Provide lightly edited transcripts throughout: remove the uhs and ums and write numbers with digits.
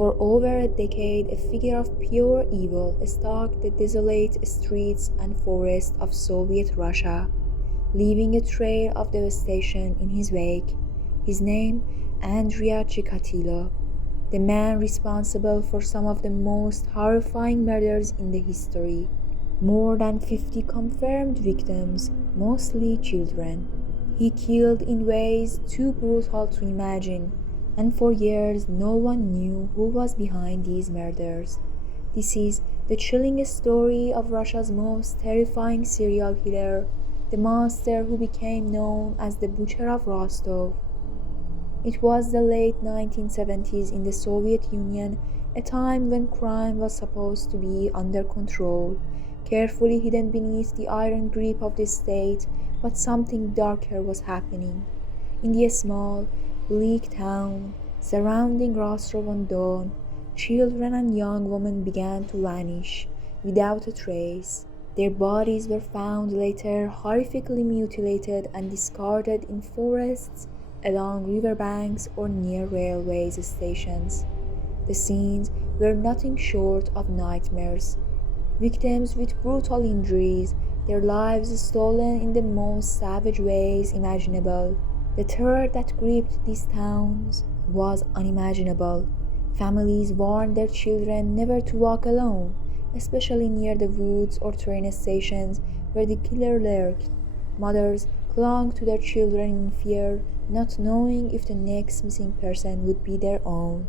For over a decade, a figure of pure evil stalked the desolate streets and forests of Soviet Russia, leaving a trail of devastation in his wake. His name, Andrei Chikatilo, the man responsible for some of the most horrifying murders in the history. More than 50 confirmed victims, mostly children. He killed in ways too brutal to imagine, and for years no one knew who was behind these murders. This is the chilling story of Russia's most terrifying serial killer, the monster who became known as the Butcher of Rostov. It was the late 1970s in the Soviet Union, a time when crime was supposed to be under control, carefully hidden beneath the iron grip of the state, but something darker was happening. In the small, bleak town surrounding Rostov-on-Don, children and young women began to vanish without a trace. Their bodies were found later horrifically mutilated and discarded in forests, along riverbanks, or near railway stations. The scenes were nothing short of nightmares. Victims with brutal injuries, their lives stolen in the most savage ways imaginable. The terror that gripped these towns was unimaginable. Families warned their children never to walk alone, especially near the woods or train stations where the killer lurked. Mothers clung to their children in fear, not knowing if the next missing person would be their own.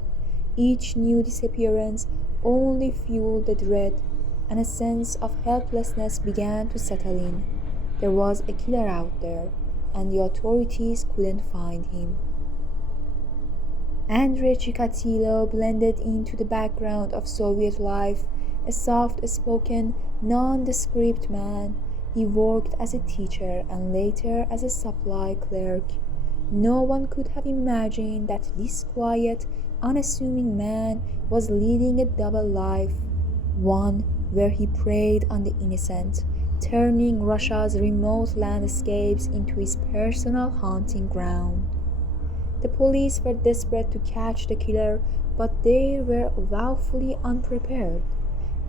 Each new disappearance only fueled the dread, and a sense of helplessness began to settle in. There was a killer out there, and the authorities couldn't find him. Andrei Chikatilo blended into the background of Soviet life, a soft-spoken, nondescript man. He worked as a teacher and later as a supply clerk. No one could have imagined that this quiet, unassuming man was leading a double life, one where he preyed on the innocent, turning Russia's remote landscapes into his personal hunting ground. The police were desperate to catch the killer, but they were woefully unprepared.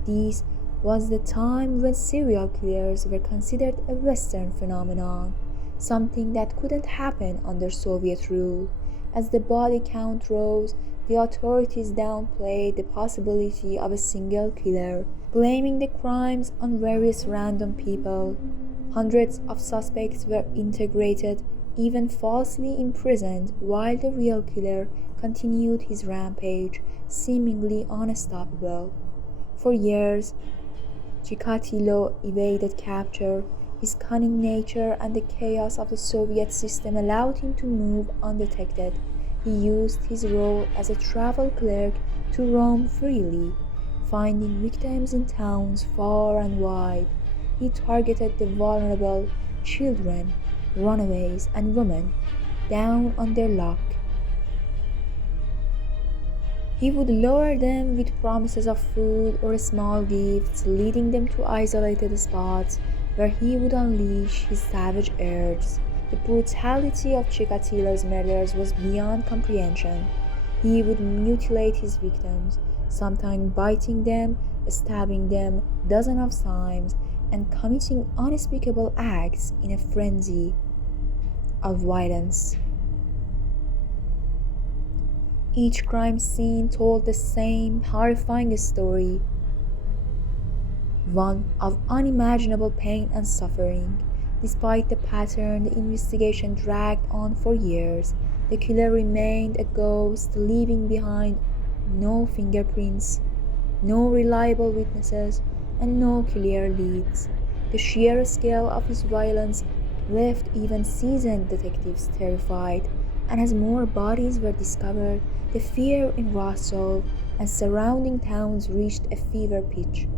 This was the time when serial killers were considered a Western phenomenon, something that couldn't happen under Soviet rule. As the body count rose, the authorities downplayed the possibility of a single killer, blaming the crimes on various random people. Hundreds of suspects were integrated, even falsely imprisoned, while the real killer continued his rampage, seemingly unstoppable. For years, Chikatilo evaded capture. His cunning nature and the chaos of the Soviet system allowed him to move undetected. He used his role as a travel clerk to roam freely, finding victims in towns far and wide. He targeted the vulnerable, children, runaways, and women, down on their luck. He would lure them with promises of food or small gifts, leading them to isolated spots where he would unleash his savage urges. The brutality of Chikatilo's murders was beyond comprehension. He would mutilate his victims, sometimes biting them, stabbing them dozens of times, and committing unspeakable acts in a frenzy of violence. Each crime scene told the same horrifying story, one of unimaginable pain and suffering. Despite the pattern, the investigation dragged on for years. The killer remained a ghost, leaving behind no fingerprints, no reliable witnesses, and no clear leads. The sheer scale of his violence left even seasoned detectives terrified, and as more bodies were discovered, the fear in Rostov and surrounding towns reached a fever pitch.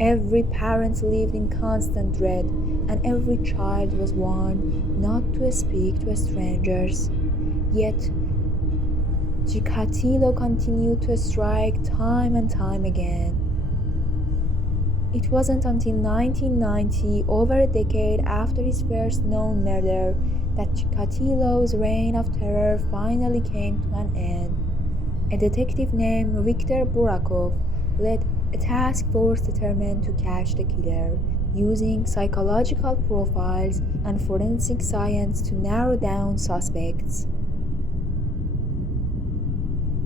Every parent lived in constant dread, and every child was warned not to speak to strangers. Yet, Chikatilo continued to strike time and time again. It wasn't until 1990, over a decade after his first known murder, that Chikatilo's reign of terror finally came to an end. A detective named Viktor Burakov led a task force determined to catch the killer, using psychological profiles and forensic science to narrow down suspects.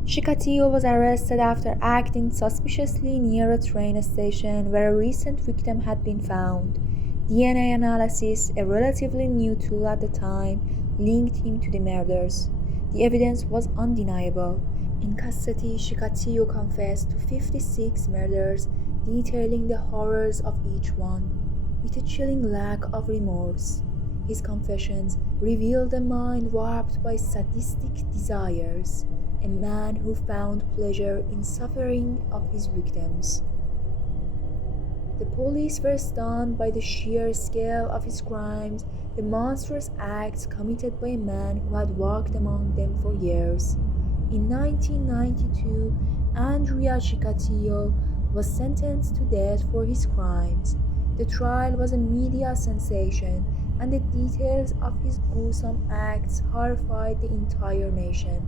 Chikatilo was arrested after acting suspiciously near a train station where a recent victim had been found. DNA analysis, a relatively new tool at the time, linked him to the murders. The evidence was undeniable. In custody, Chikatilo confessed to 56 murders, detailing the horrors of each one, with a chilling lack of remorse. His confessions revealed a mind warped by sadistic desires, a man who found pleasure in suffering of his victims. The police were stunned by the sheer scale of his crimes, the monstrous acts committed by a man who had walked among them for years. In 1992, Andrei Chikatilo was sentenced to death for his crimes. The trial was a media sensation, and the details of his gruesome acts horrified the entire nation.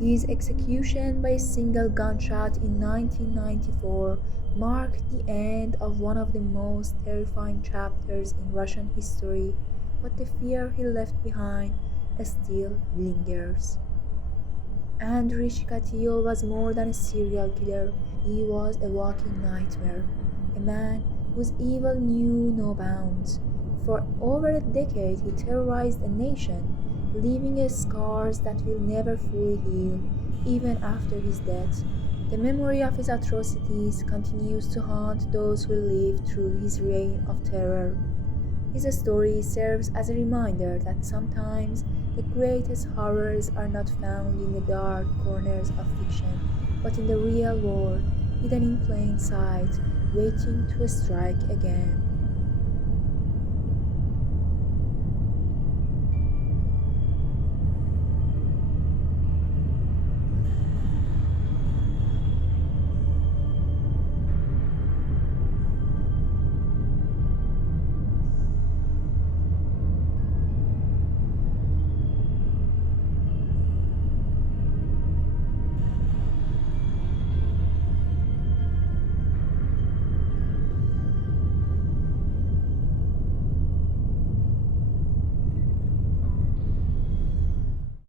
His execution by a single gunshot in 1994 marked the end of one of the most terrifying chapters in Russian history, but the fear he left behind still lingers. Andrei Chikatilo was more than a serial killer, he was a walking nightmare, a man whose evil knew no bounds. For over a decade, he terrorized a nation, leaving scars that will never fully heal, even after his death. The memory of his atrocities continues to haunt those who lived through his reign of terror. His story serves as a reminder that sometimes the greatest horrors are not found in the dark corners of fiction, but in the real world, hidden in plain sight, waiting to strike again.